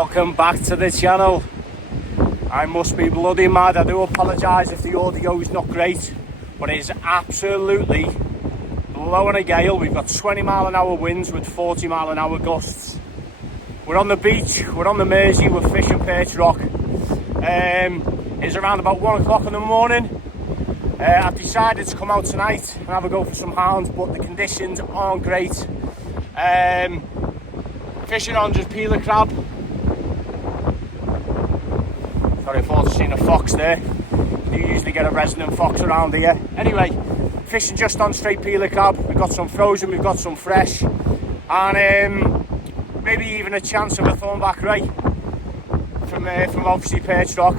Welcome back to the channel. I must be bloody mad. I do apologise if the audio is not great, but it is absolutely blowing a gale. We've got 20-mile-an-hour winds with 40-mile-an-hour gusts. We're on the beach, we're on the Mersey, we're fishing perch rock. It's around about 1 o'clock in the morning. I've decided to come out tonight and have a go for some hounds, but the conditions aren't great. Fishing on just peeler crab. Sorry, I thought I'd seen a fox there. You usually get a resident fox around here. Anyway, fishing just on straight peeler crab. We've got some frozen, we've got some fresh, and maybe even a chance of a thornback ray from obviously perch rock.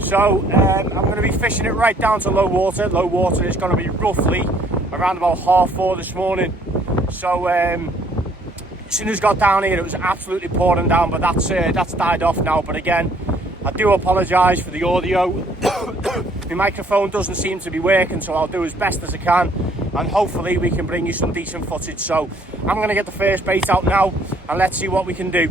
So I'm going to be fishing it right down to low water. Low water is going to be roughly around about 4:30 this morning. So as soon as I got down here, it was absolutely pouring down, but that's died off now. But again, I do apologise for the audio. The microphone doesn't seem to be working, so I'll do as best as I can, and hopefully we can bring you some decent footage. So I'm going to get the first bait out now, and let's see what we can do.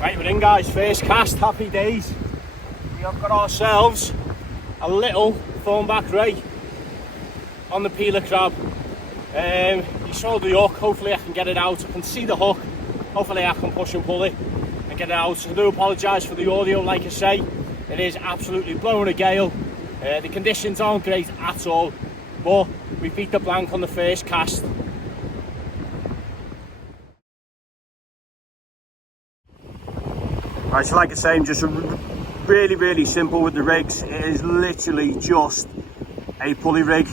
Right, we're in, guys. First cast, happy days. We have got ourselves a little thornback ray on the peeler crab. You saw the hook. Hopefully I can get it out. I can see the hook. Hopefully I can push and pull it and get it out. So I do apologise for the audio. Like I say, it is absolutely blowing a gale. The conditions aren't great at all, but we beat the blank on the first cast. Right, so like I say, I'm just really simple with the rigs. It is literally just a pulley rig.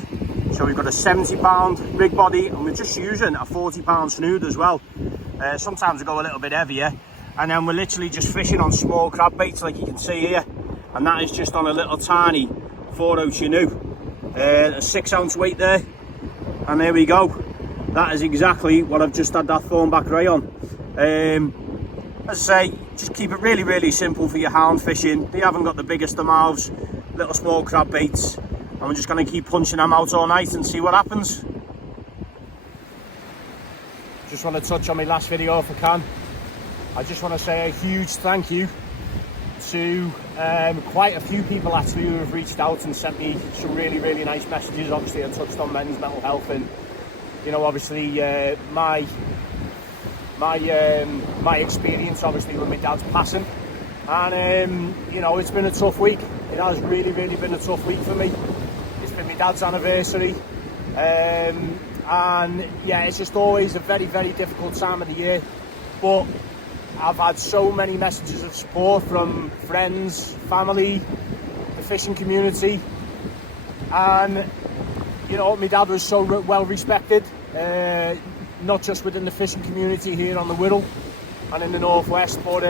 So we've got a 70-pound rig body, and we're just using a 40-pound snood as well. Sometimes we go a little bit heavier, and then we're literally just fishing on small crab baits, like you can see here, and that is just on a little tiny 4/0 Chinook, a 6-ounce weight there, and there we go. That is exactly what I've just had that thornback ray on. As I say, just keep it really simple for your hound fishing. They haven't got the biggest of mouths, little small crab baits, and we're just going to keep punching them out all night and see what happens. Just want to touch on my last video if I can. I just want to say a huge thank you to quite a few people actually who have reached out and sent me some really nice messages. Obviously I touched on men's mental health, and you know, obviously my experience obviously with my dad's passing, and you know, it's been a tough week. It has really been a tough week for me. It's been my dad's anniversary, and yeah, it's just always a very difficult time of the year, but I've had so many messages of support from friends, family, the fishing community, and you know, my dad was so well respected, not just within the fishing community here on the Wirral and in the northwest, but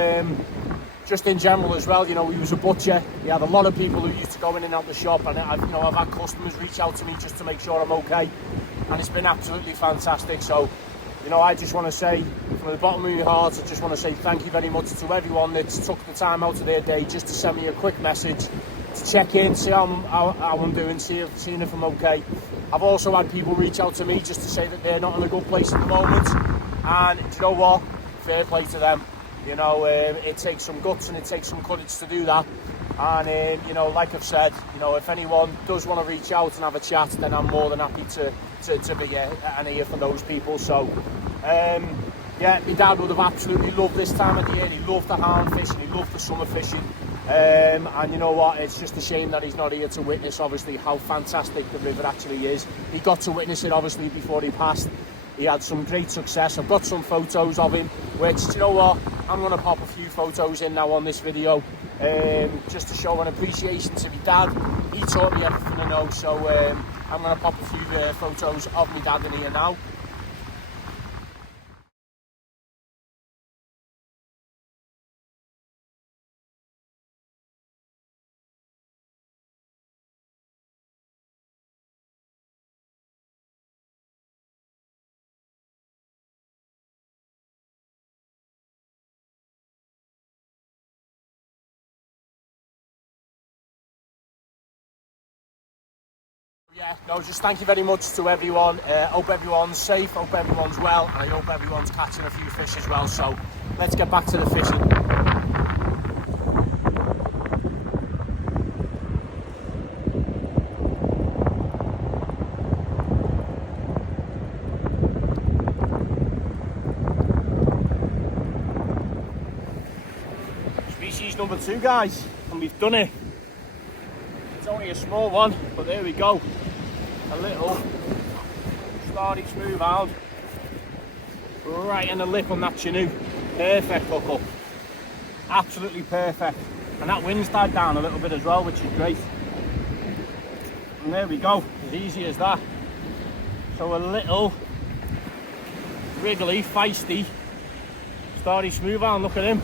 just in general as well. You know, he was a butcher. He had a lot of people who used to go in and out the shop, and I've had customers reach out to me just to make sure I'm okay, and it's been absolutely fantastic. So, you know, I just want to say from the bottom of my heart, I just want to say thank you very much to everyone that took the time out of their day just to send me a quick message, to check in, see how I'm doing, seeing if I'm okay. I've also had people reach out to me just to say that they're not in a good place at the moment, and do you know what? Fair play to them. You know, it takes some guts and it takes some courage to do that. And you know, like I've said, you know, if anyone does want to reach out and have a chat, then I'm more than happy to be an ear for those people. So yeah, my dad would have absolutely loved this time of the year. He loved the hound fishing, he loved the summer fishing, and you know what, it's just a shame that he's not here to witness obviously how fantastic the river actually is. He got to witness it obviously before he passed. He had some great success. I've got some photos of him, which, you know what, I'm going to pop a few photos in now on this video, just to show an appreciation to my dad. He taught me everything I know, so I'm going to pop a few photos of my dad in here now. Yeah, no, just thank you very much to everyone. Hope everyone's safe, hope everyone's well, and I hope everyone's catching a few fish as well. So let's get back to the fishing. Species number 2, guys, and we've done it. It's only a small one, but there we go. A little starry smooth hound right in the lip on that chinook. Perfect hook up, absolutely perfect. And that wind's died down a little bit as well, which is great. And there we go, as easy as that. So a little wriggly, feisty starry smooth hound. Look at him,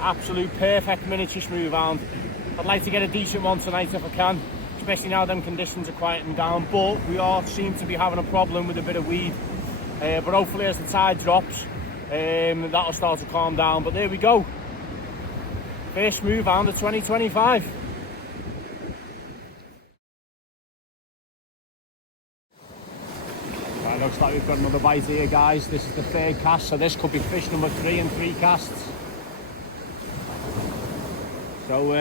absolute perfect miniature smooth hound. I'd like to get a decent one tonight if I can, especially now them conditions are quieting down, but we all seem to be having a problem with a bit of weed. But hopefully as the tide drops, that'll start to calm down. But there we go, first smooth hound of 2025. Right, looks like we've got another bite here, guys. This is the 3rd cast, so this could be fish number 3 in 3 casts. So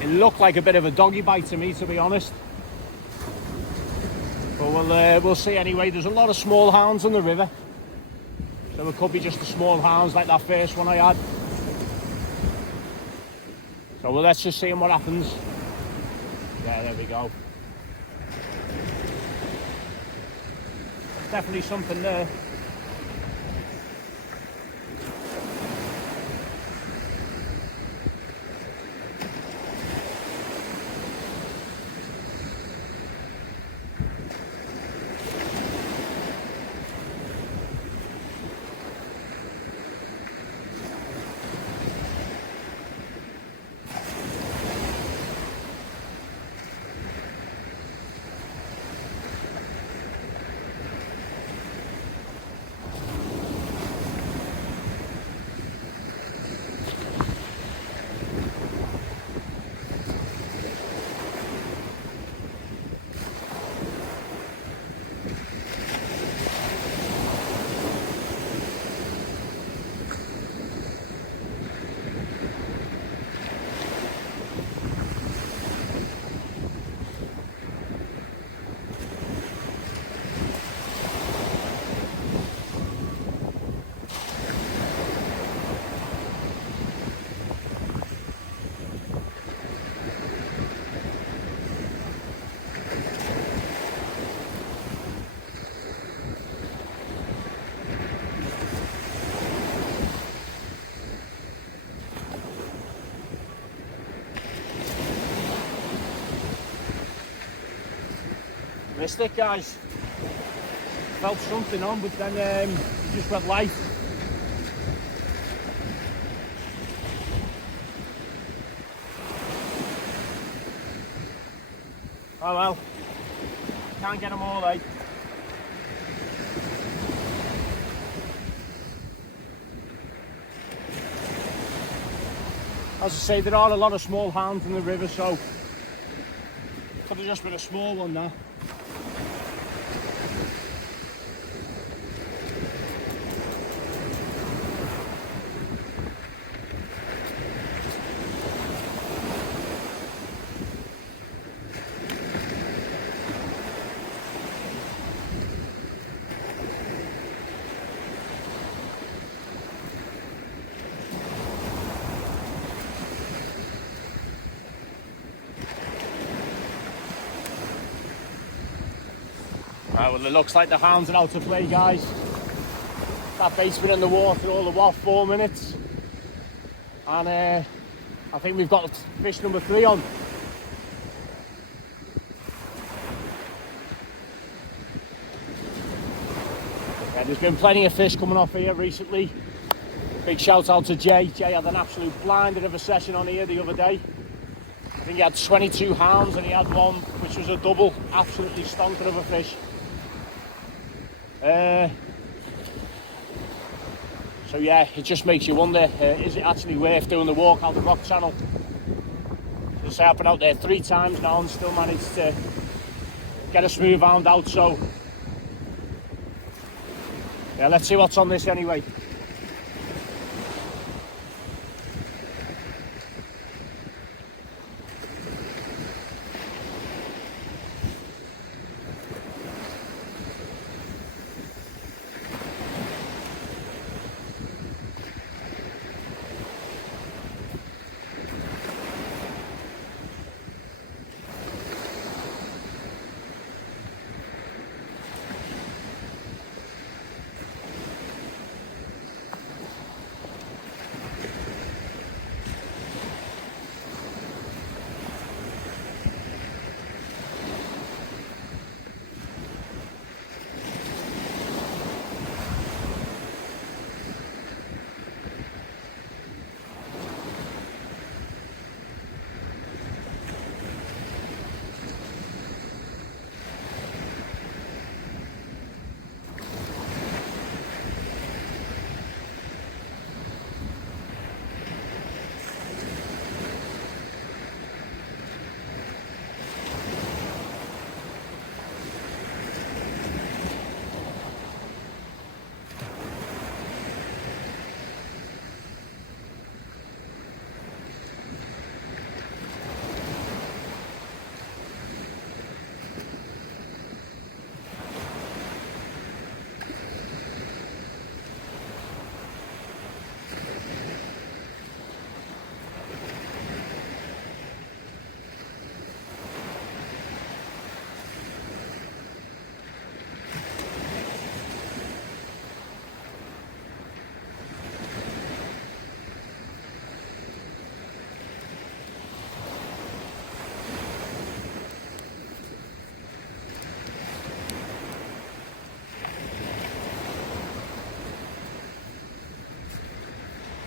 it looked like a bit of a doggy bite to me, to be honest. But we'll see anyway. There's a lot of small hounds on the river, so it could be just the small hounds like that first one I had. So let's just see what happens. Yeah, there we go. Definitely something there. Missed it, guys. Felt something on, but then it just went light. Oh well, can't get them all, eh? As I say, there are a lot of small hounds in the river, so could have just been a small one now. Right, well, it looks like the hounds are out to play, guys. That bait's been in the water all the while, 4 minutes. And I think we've got fish number 3 on. Yeah, there's been plenty of fish coming off here recently. Big shout out to Jay. Jay had an absolute blinder of a session on here the other day. I think he had 22 hounds and he had one which was a double. Absolutely stonker of a fish. So yeah, it just makes you wonder, is it actually worth doing the walk out the rock channel? say I've been out there 3 times now and still managed to get a smooth hound out, so yeah, let's see what's on this anyway.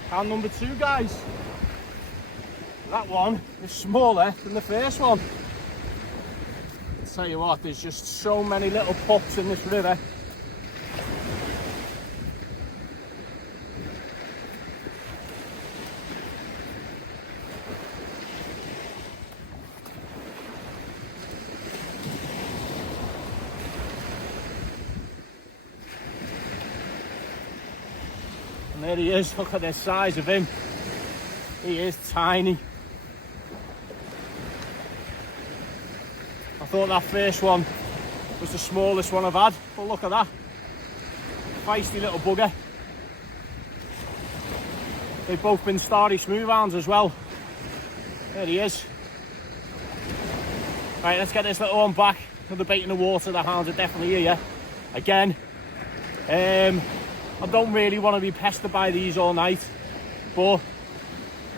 Hound number 2, guys. That one is smaller than the first one. I'll tell you what, there's just so many little pups in this river. And there he is, look at the size of him. He is tiny. I thought that first one was the smallest one I've had, but look at that. Feisty little bugger. They've both been starry smooth hounds as well. There he is. Right, let's get this little one back. Another bait in the water, the hounds are definitely here again. I don't really want to be pestered by these all night, but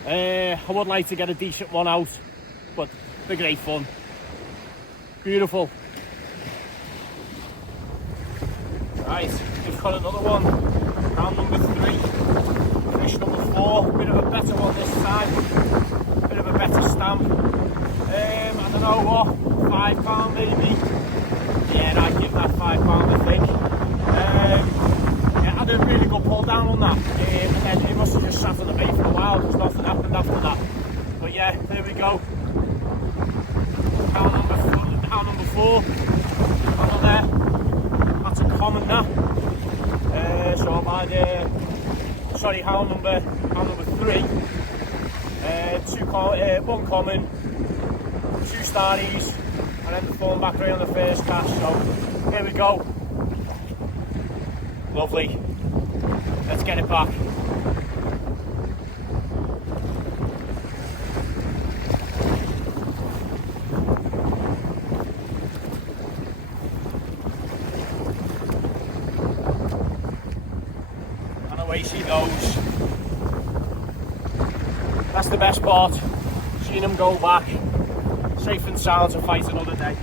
I would like to get a decent one out, but they're great fun. Beautiful. Right, we've got another one, round number 3, fish number 4, bit of a better one this time, bit of a better stamp. I don't know what, £5 maybe? Yeah, I'd give that £5 I think. I did a really good pull down on that, and then it must have just sat on the bait for a while because nothing happened after that. But yeah, there we go. Hound number 4, on there. That's a common now. So I've had, sorry, hound number 3, 1 common, 2 starries, and then the thornback ray on the first cast. So here we go. Lovely. Let's get it back. And away she goes. That's the best part. Seeing them go back. Safe and sound to fight another day.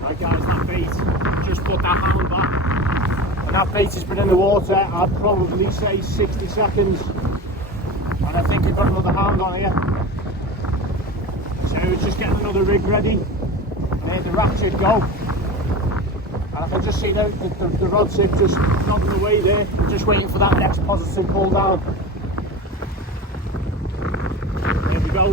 Right guys, that bait, just put that hound back. And that bait has been in the water, I'd probably say 60 seconds. And I think we've got another hound on here. So it's just getting another rig ready. And there the ratchet go. And I can just see the rod tip just nodding away there. We're just waiting for that next positive pull down. go.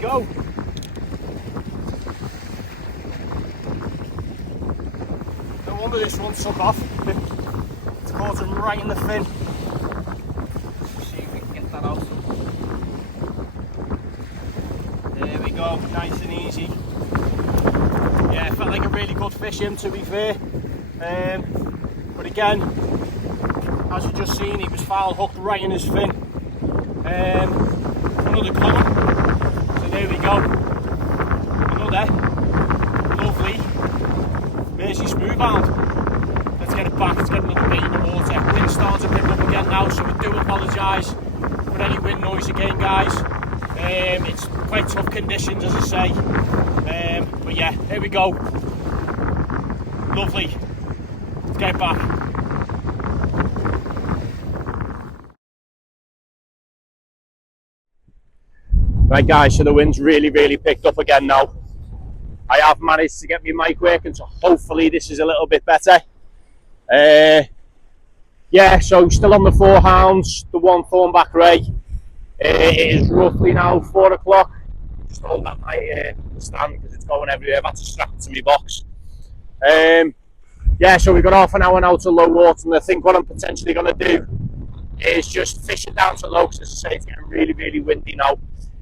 Go. No wonder this one took off. It's caught him right in the fin. Let's see if we can get that out. There we go, nice and easy. Yeah, it felt like a really good fish in, to be fair. But again, as you just seen, he was foul hooked right in his fin. Another colour. There we go, another lovely Mersey smoothhound. Let's get it back, let's get another bait in the water. Wind starting to pick up again now, so we do apologise for any wind noise again, guys. It's quite tough conditions, as I say, but yeah, here we go. Lovely, let's get it back. Right guys, so the wind's really picked up again now. I have managed to get my mic working, so hopefully this is a little bit better. Yeah, so still on the 4 hounds, the 1 thornback ray. It is roughly now 4 o'clock. Just hold that my stand because it's going everywhere. I've had to strap it to my box. Yeah, so we've got half an hour now to low water, and I think what I'm potentially going to do is just fish it down to low, because as I say, it's getting really windy now.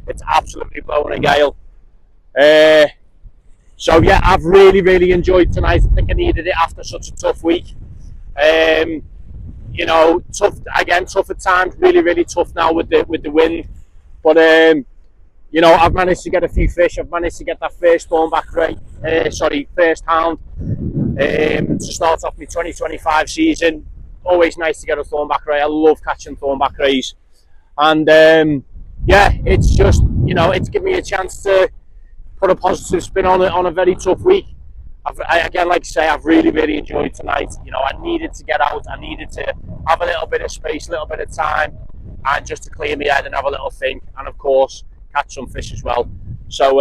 It's absolutely blowing a gale. So yeah, I've really enjoyed tonight. I think I needed it after such a tough week. You know, tough at times, really tough now with the wind. But you know, I've managed to get a few fish. I've managed to get that first thornback ray, first hound, to start off my 2025 season. Always nice to get a thornback ray. I love catching thornback rays, and yeah, it's just, you know, it's given me a chance to put a positive spin on it on a very tough week. Again, like I say, I've really enjoyed tonight. You know, I needed to get out. I needed to have a little bit of space, a little bit of time, and just to clear my head and have a little think, and of course catch some fish as well. So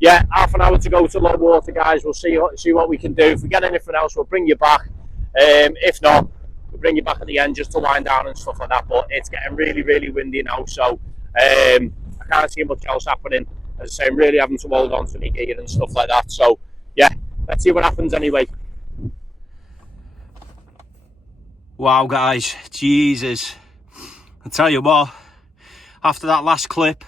yeah, half an hour to go to low water, guys. We'll see what we can do. If we get anything else, we'll bring you back. If not, we'll bring you back at the end just to wind down and stuff like that. But it's getting really windy now, so I can't see much else happening. As I say, I'm really having to hold on to my gear and stuff like that. So yeah, let's see what happens anyway. Wow, guys, Jesus, I tell you what, after that last clip,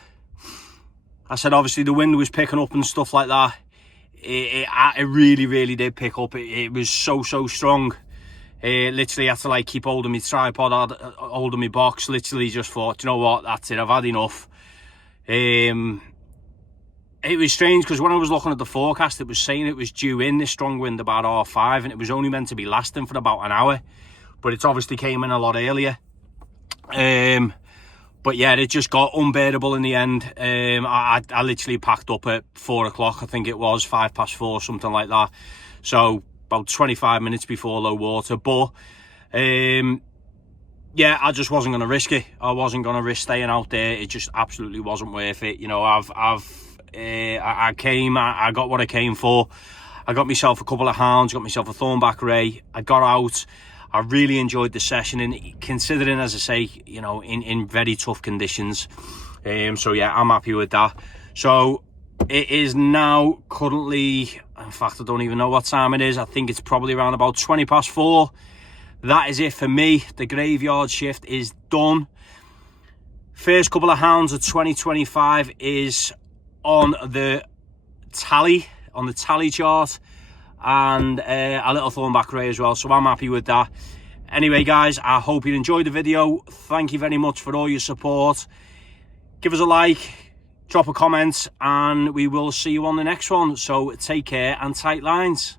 I said obviously the wind was picking up and stuff like that. It really did pick up. It was so strong. Literally had to like keep holding my tripod, holding my box. Literally just thought, you know what, that's it, I've had enough. It was strange because when I was looking at the forecast, it was saying it was due in this strong wind about 5:30, and it was only meant to be lasting for about an hour, but it's obviously came in a lot earlier. But yeah, it just got unbearable in the end. I literally packed up at 4 o'clock, I think it was 4:05, something like that. So about 25 minutes before low water. But yeah, I just wasn't going to risk it. I wasn't going to risk staying out there. It just absolutely wasn't worth it. You know, I got what I came for. I got myself a couple of hounds, got myself a thornback ray. I got out. I really enjoyed the session, and considering, as I say, you know, in very tough conditions. So yeah, I'm happy with that. So it is now currently, in fact, I don't even know what time it is. I think it's probably around about 4:20. That is it for me. The graveyard shift is done. First couple of hounds of 2025 is on the tally chart, and a little thornback ray as well, so I'm happy with that. Anyway guys, I hope you enjoyed the video. Thank you very much for all your support. Give us a like, drop a comment, and we will see you on the next one. So take care and tight lines.